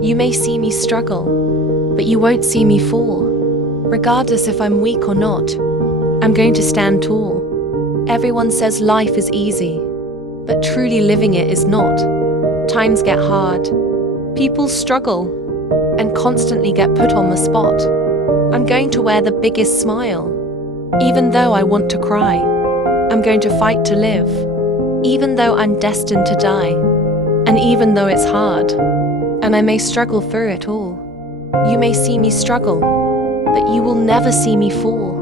You may see me struggle, but you won't see me fall. Regardless if I'm weak or not, I'm going to stand tall. Everyone says life is easy, but truly living it is not. Times get hard, people struggle, and constantly get put on the spot. I'm going to wear the biggest smile, even though I want to cry. I'm going to fight to live, even though I'm destined to die. And even though it's hard, and I may struggle through it all. You may see me struggle, but you will never see me fall.